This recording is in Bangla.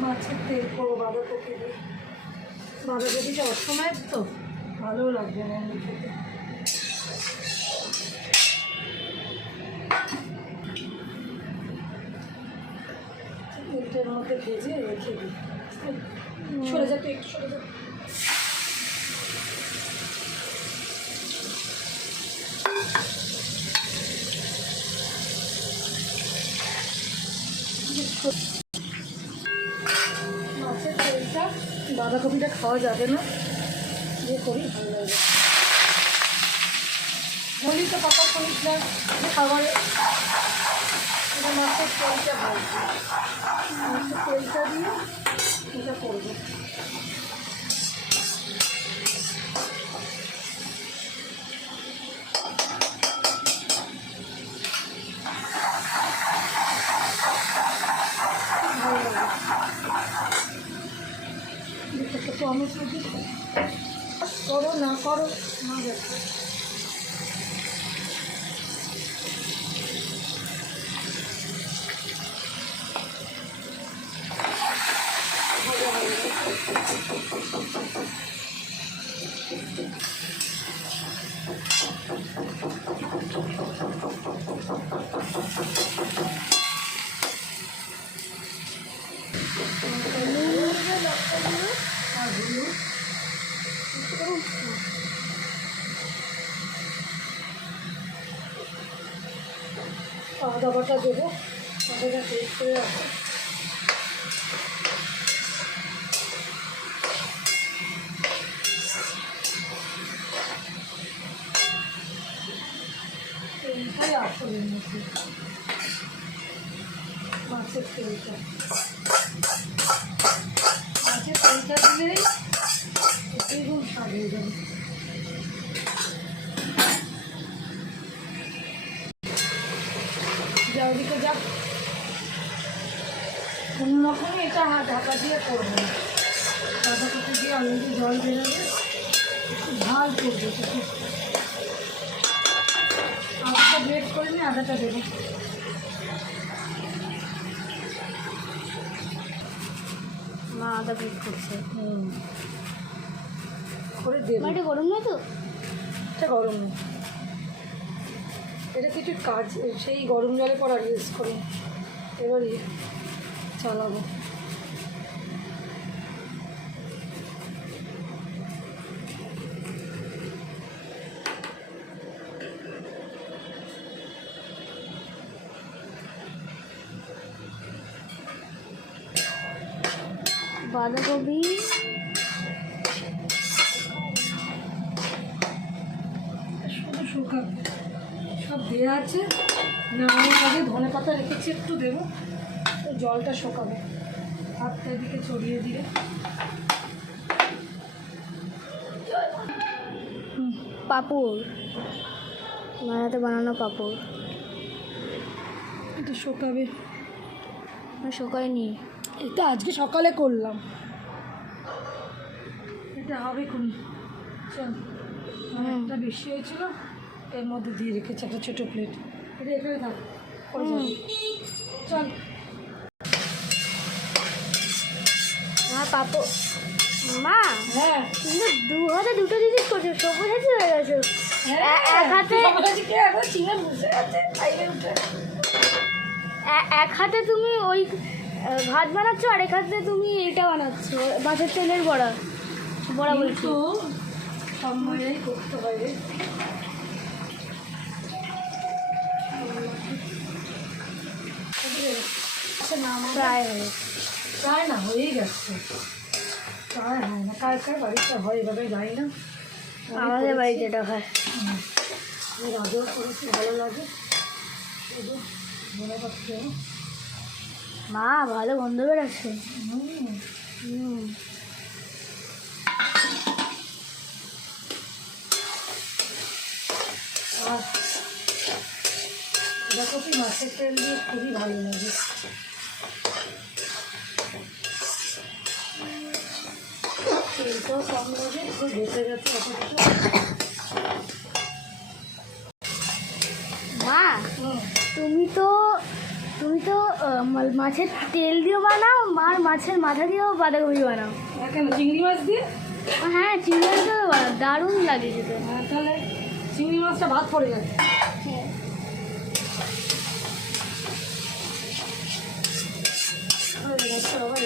মাছের তেল করবো বাঁধাকপি দিয়ে। বাঁধাকপিটা অসময়ের তো ভালো লাগবে না এমনি খেতে। তেলটার মধ্যে ভেজে রেখে দিই। সরে যাবে, একটু সরে যাবে। মাছের তেলটা বাঁধাকপিটা খাওয়া যাবে না, যে করি ভালো লাগে। বলি তো পাপা করিস না যে খাবারে এটা মাছের তেলটা ভাজবে। মাছের তেলটা দিয়ে এটা করবো। ভালো লাগে। তো আমি শুধু করো না করো না যাচ্ছে। খাওয়া দাওয়াটা দেবো, তাদেরটা টেস্ট করে রাখবো। তেলটাই আসলের মধ্যে মাছের তেলটা। মাছের তেলটা দিলেই দ্বিগুণ স্বাদ হয়ে যাবে। যা ওদিকে যা, কোনোরকমই এটা ঢাকা দিয়ে করবো না। বাঁধাকপি দিয়ে অলরেডি জল বেরোবে, একটু ঝাল করবে। আদাটা গ্রেট করে নিয়ে আদাটা দেবো। মা আদা গ্রেট করছে। করে দেবো। এটা গরম নয় তো? এটা গরম নেই, এটা কিছু কাজ সেই গরম জলে পর আর ইউজ করি। এবার চালাবো। বাঁধাকপি শুধু শুকাবে, সব দেওয়া আছে। নামানোর আগে ধনে পাতা রেখেছি, একটু দেবো, তো জলটা শুকাবে। হাতটা এদিকে ছড়িয়ে দিয়ে পাঁপড়, মারাতে বানানো পাঁপড়। এটা শুকাবে। শুকায়নি, এটা আজকে সকালে করলাম। এটা হবে কোন, চল একটা বেশি হয়েছিল, এর মধ্যে দিয়ে রেখেছি একটা ছোটো প্লেট। এটা এখানে থাক, চল। মা পাঁপড়, মা হ্যাঁ তুমি দু হাতে দুটো জিনিস করছো, সবুজ হাতে হয়ে গেছো। এক হাতে এক হাতে তুমি ওই ভাত বানাচ্ছো, আর এক হাতে তুমি এটা বানাচ্ছো, মাছের তেলের বড়া। বড়া বলছো, সব মজাই করতে হবে। প্রায় হবে, প্রায় না হয়েই গেছে। প্রায় হয় না, কার কার বাড়িতে হয় এভাবে জানি না। আমাদের বাড়িতে এটা হয়। রাজও করেছি, ভালো লাগে। মনে করছে মা ভালো গন্ধ বেরোচ্ছে। আর বাঁধাকপি মাছের তেল দিয়ে খুবই ভালো লাগে। তেলটাও কম লাগে, একটু বেঁচে গেছে অপরটা। মা তুমি তো তুমি তো মাছের তেল দিয়েও বানাও, আর মাছের মাথা দিয়েও বাঁধাকপি বানাও। কেন চিংড়ি মাছ দিয়ে? হ্যাঁ, চিংড়ি মাছ দিয়েও বানাও, দারুণ লাগে খেতে। হ্যাঁ, তাহলে চিংড়ি মাছটা ভাত পড়ে যাচ্ছে। হয়ে গেছে, আবার